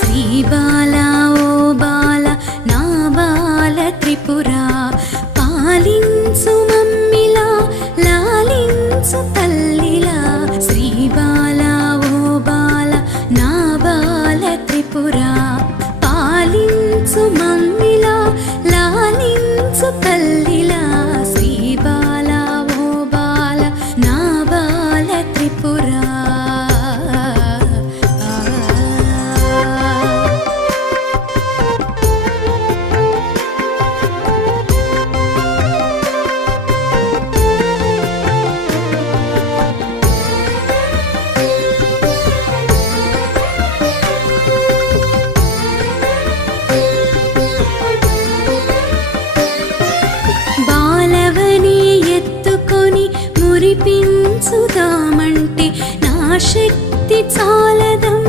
శ్రీ బాల ఓ బాల నా బాల త్రిపురా పాలించు మమ్మిలా లాలించు తల్లిలా శ్రీ బాల ఓ బాల నా బాల త్రిపురా పాలించు మమ్మిలా లాలించు తల్లిలా శ్రీ బాల ఓ బాల నా బాల త్రిపురా బాలవని ఎత్తుకొని మురిపించుదామంటే నా శక్తి చాలదమ్మా